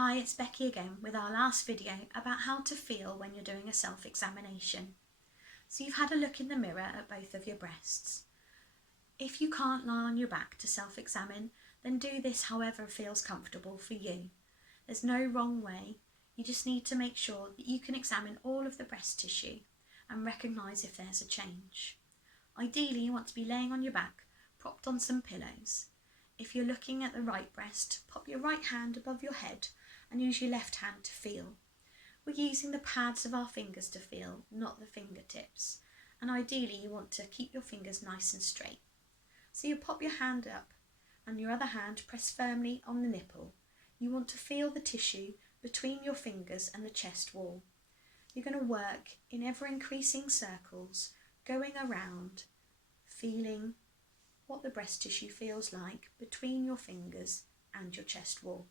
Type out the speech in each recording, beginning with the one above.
Hi, it's Becky again with our last video about how to feel when you're doing a self-examination. So you've had a look in the mirror at both of your breasts. If you can't lie on your back to self-examine, then do this however feels comfortable for you. There's no wrong way, you just need to make sure that you can examine all of the breast tissue and recognise if there's a change. Ideally, you want to be laying on your back, propped on some pillows. If you're looking at the right breast, pop your right hand above your head and use your left hand to feel. We're using the pads of our fingers to feel, not the fingertips. And ideally you want to keep your fingers nice and straight. So you pop your hand up and your other hand press firmly on the nipple. You want to feel the tissue between your fingers and the chest wall. You're going to work in ever increasing circles, going around, feeling what the breast tissue feels like between your fingers and your chest wall.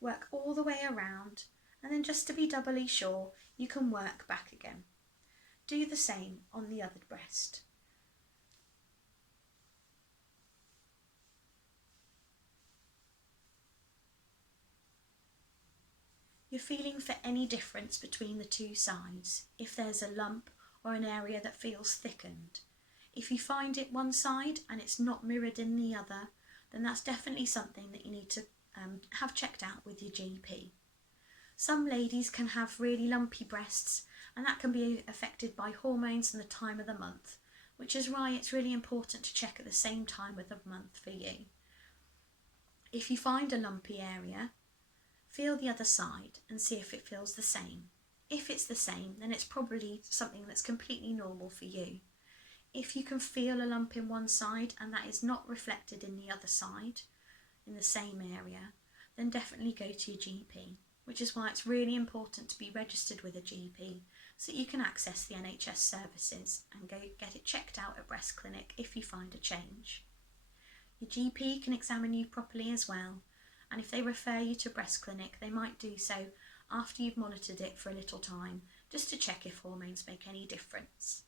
Work all the way around, and then just to be doubly sure, you can work back again. Do the same on the other breast. You're feeling for any difference between the two sides, if there's a lump or an area that feels thickened. If you find it one side and it's not mirrored in the other, then that's definitely something that you need to have checked out with your GP. Some ladies can have really lumpy breasts, and that can be affected by hormones and the time of the month, which is why it's really important to check at the same time of the month for you. If you find a lumpy area, feel the other side and see if it feels the same. If it's the same, then it's probably something that's completely normal for you. If you can feel a lump in one side and that is not reflected in the other side, in the same area, then definitely go to your GP, which is why it's really important to be registered with a GP so that you can access the NHS services and go get it checked out at breast clinic if you find a change. Your GP can examine you properly as well, and if they refer you to breast clinic, they might do so after you've monitored it for a little time, just to check if hormones make any difference.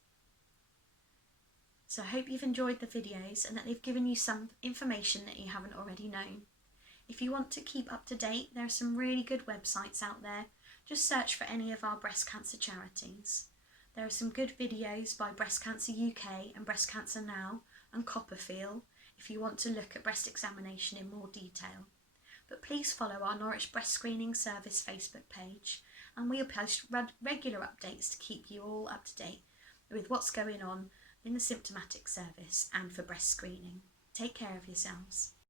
So I hope you've enjoyed the videos and that they've given you some information that you haven't already known. If you want to keep up to date, there are some really good websites out there. Just search for any of our breast cancer charities. There are some good videos by Breast Cancer UK and Breast Cancer Now and Copperfield if you want to look at breast examination in more detail. But please follow our Norwich Breast Screening Service Facebook page, and we'll post regular updates to keep you all up to date with what's going on in the symptomatic service and for breast screening. Take care of yourselves.